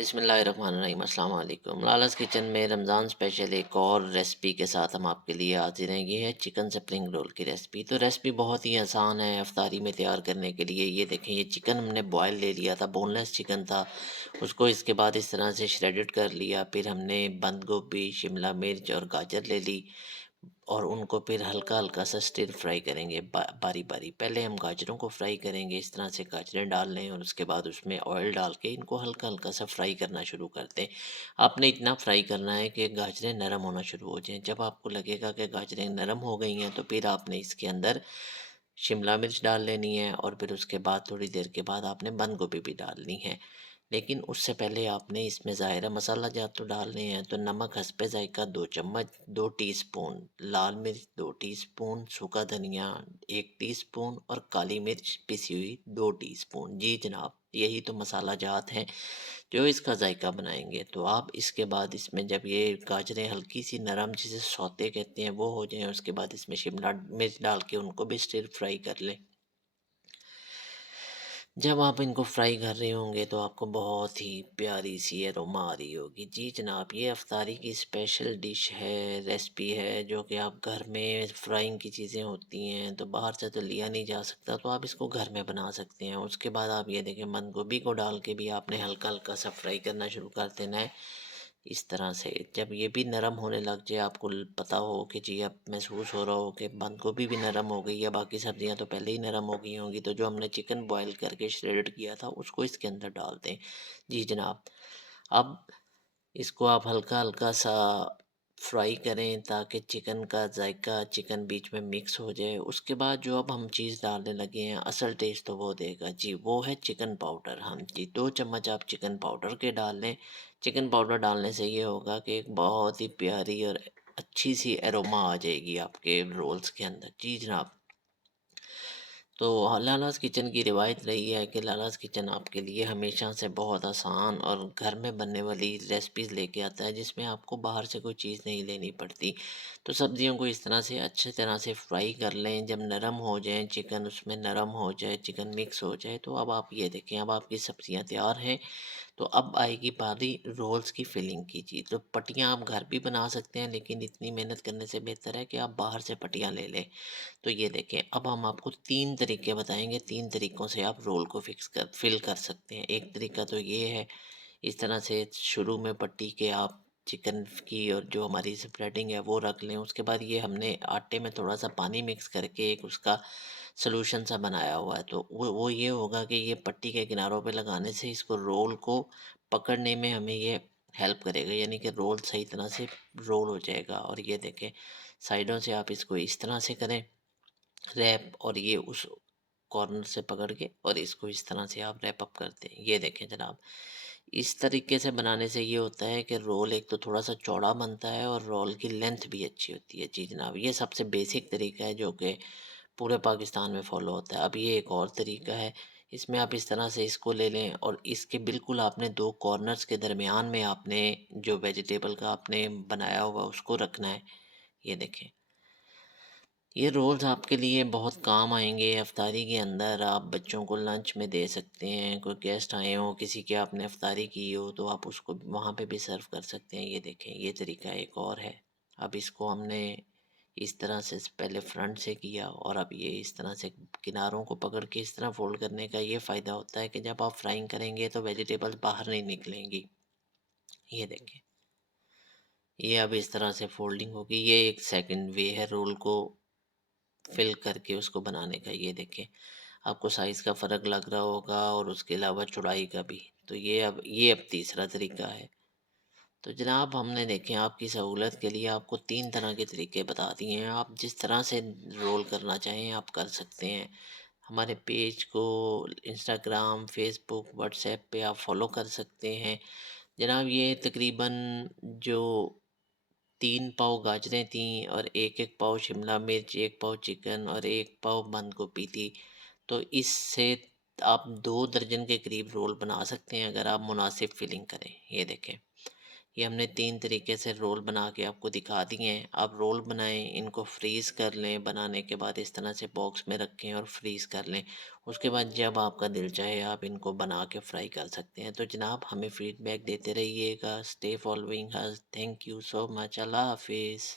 बिस्मिल्लाहिर्रहमानिर्रहीम अस्सलाम वालेकुम। लाला's किचन में रमज़ान स्पेशल एक और रेसिपी के साथ हम आपके लिए हाजिर हैं। ये है चिकन स्प्रिंग रोल की रेसिपी। तो रेसिपी बहुत ही आसान है अफ्तारी में तैयार करने के लिए। ये देखें, ये चिकन हमने बॉयल ले लिया था, बोनलेस चिकन था। उसको इसके बाद इस तरह से श्रेडेड कर लिया। फिर हमने बंद गोभी, शिमला मिर्च और गाजर ले ली और उनको फिर हल्का-हल्का सा स्टिर फ्राई करेंगे बारी-बारी। पहले हम गाजरों को फ्राई करेंगे, इस तरह से गाजरें डाल लें और उसके बाद उसमें ऑयल डाल के इनको हल्का-हल्का सा फ्राई करना शुरू कर दें। आपने इतना फ्राई करना है कि गाजरें नरम होना शुरू हो जाएँ। जब आपको लगेगा कि गाजरें नरम हो गई हैं, तो फिर आपने इसके अंदर शिमला मिर्च डाल लेनी है और फिर उसके बाद थोड़ी देर के बाद आपने बंद गोभी भी डालनी है। लेकिन उससे पहले आपने इसमें ज़ाहिर मसाला जात तो डालने हैं, तो नमक हस्बे ज़ायक़ा 2 चम्मच, 2 टीस्पून लाल मिर्च, 2 टीस्पून सूखा धनिया, 1 टीस्पून और काली मिर्च पिसी हुई 2 टीस्पून। जी जनाब, यही तो मसाला जात हैं जो इसका ज़ायक़ा बनाएँगे। तो आप इसके बाद इसमें जब ये गाजरें हल्की-सी नरम, जिसे सौते कहते हैं, वो हो जाएँ, उसके बाद इसमें शिमला मिर्च डाल के उनको भी स्टिर फ्राई कर लें। जब आप इनको फ्राई कर रहे होंगे तो आपको बहुत ही प्यारी सी अरोमा आ रही होगी। जी जनाब, ये अफ्तारी की स्पेशल डिश है, रेसिपी है, जो कि आप घर में फ्राइंग की चीज़ें होती हैं तो बाहर से तो लिया नहीं जा सकता, तो आप इसको घर में बना सकते हैं। उसके बाद आप ये देखें, बंद गोभी को डाल के भी आपने हल्का-हल्का सा फ्राई करना शुरू कर देना है। इस तरह से जब ये भी नरम होने लग जाए, आपको पता हो कि जी अब महसूस हो रहा हो कि बंद गोभी भी नरम हो गई है, बाकी सब्जियां तो पहले ही नरम हो गई होंगी, तो जो हमने चिकन बॉईल करके श्रेडेड किया था उसको इसके अंदर डाल दें। जी जनाब, अब इसको आप हल्का-हल्का सा फ्राई करें ताकि चिकन का जायका चिकन बीच में मिक्स हो जाए। उसके बाद जो अब हम चीज़ डालने लगे हैं, असल टेस्ट तो वो देगा जी, वो है चिकन पाउडर। हाँ जी, 2 चम्मच आप चिकन पाउडर के डाल लें। चिकन पाउडर डालने से ये होगा कि एक बहुत ही प्यारी और अच्छी-सी एरोमा आ जाएगी आपके रोल्स के अंदर। जी जनाब। तो लाला's किचन की रिवायत रही है कि लाला's किचन आपके लिए हमेशा से बहुत आसान और घर में बनने वाली रेसिपीज़ लेके आता है, जिसमें आपको बाहर से कोई चीज़ नहीं लेनी पड़ती। तो सब्जियों को इस तरह से अच्छी तरह से फ्राई कर लें, जब नरम हो जाए चिकन, उसमें नरम हो जाए, चिकन मिक्स हो जाए, तो अब आप ये देखें, अब आपकी सब्जियां तैयार हैं। तो अब आएगी बारी रोल्स की फिलिंग की। जी, तो पट्टियाँ आप घर भी बना सकते हैं, लेकिन इतनी मेहनत करने से बेहतर है कि आप बाहर से पट्टियाँ ले लें। तो ये देखें, अब हम आपको 3 तरीके बताएँगे, 3 तरीकों से आप रोल को फ़िल कर सकते हैं। एक तरीका तो ये है, इस तरह से शुरू में पट्टी के आप चिकन की और जो हमारी स्प्रेडिंग है वो रख लें। उसके बाद ये हमने आटे में थोड़ा-सा पानी मिक्स करके एक उसका सॉल्यूशन सा बनाया हुआ है। तो वो ये होगा कि ये पट्टी के किनारों पे लगाने से इसको रोल को पकड़ने में हमें ये हेल्प करेगा, यानी कि रोल सही तरह से रोल हो जाएगा। और ये देखें, साइडों से आप इसको इस तरह से करें रैप, और ये उस कॉर्नर से पकड़ के और इसको इस तरह से आप रैप अप करते हैं। ये देखें जनाब, इस तरीके से बनाने से ये होता है कि रोल एक तो थोड़ा सा चौड़ा बनता है और रोल की लेंथ भी अच्छी होती है। जी जनाब, ये सबसे बेसिक तरीका है जो कि पूरे पाकिस्तान में फॉलो होता है। अब ये एक और तरीका है, इसमें आप इस तरह से इसको ले लें और इसके बिल्कुल आपने दो कॉर्नर्स के दरमियान में आपने जो वेजिटेबल का आपने बनाया हुआ उसको रखना है। ये देखें, ये रोल्स आपके लिए बहुत काम आएँगे। इफ्तारी के अंदर आप बच्चों को लंच में दे सकते हैं, कोई गेस्ट आए हों, किसी की आपने इफ्तारी की हो तो आप उसको वहाँ पे भी सर्व कर सकते हैं। ये देखें, ये तरीका एक और है। अब इसको हमने इस तरह से पहले फ्रंट से किया और अब ये इस तरह से किनारों को पकड़ के इस तरह फ़ोल्ड करने का ये फ़ायदा होता है कि जब आप फ्राइंग करेंगे तो वेजिटेबल्स बाहर नहीं निकलेंगी। ये देखें, ये अब इस तरह से फ़ोल्डिंग होगी। ये एक सेकंड वे है रोल को फिल करके उसको बनाने का। ये देखें, आपको साइज़ का फ़र्क लग रहा होगा और उसके अलावा चौड़ाई का भी। तो ये अब तीसरा तरीका है। तो जनाब, हमने देखें आपकी सहूलत के लिए आपको 3 तरह के तरीके बता दिए हैं। आप जिस तरह से रोल करना चाहें आप कर सकते हैं। हमारे पेज को इंस्टाग्राम, फ़ेसबुक, व्हाट्सएप पे आप फ़ॉलो कर सकते हैं। जनाब, ये तकरीबन जो 3 पाव गाजरें थीं और 1-1 पाव शिमला मिर्च, 1 पाव चिकन और 1 पाव बंद गोभी थी। तो इससे आप 2 दर्जन के करीब रोल बना सकते हैं अगर आप मुनासिब फिलिंग करें। ये देखें, ये हमने 3 तरीके से रोल बना के आपको दिखा दिए हैं। आप रोल बनाएँ, इनको फ्रीज़ कर लें, बनाने के बाद इस तरह से बॉक्स में रखें और फ्रीज़ कर लें। उसके बाद जब आपका दिल चाहे आप इनको बना के फ्राई कर सकते हैं। तो जनाब हमें फीडबैक देते रहिएगा। Stay following us. Thank you so much. अल्लाह हाफ़िज़।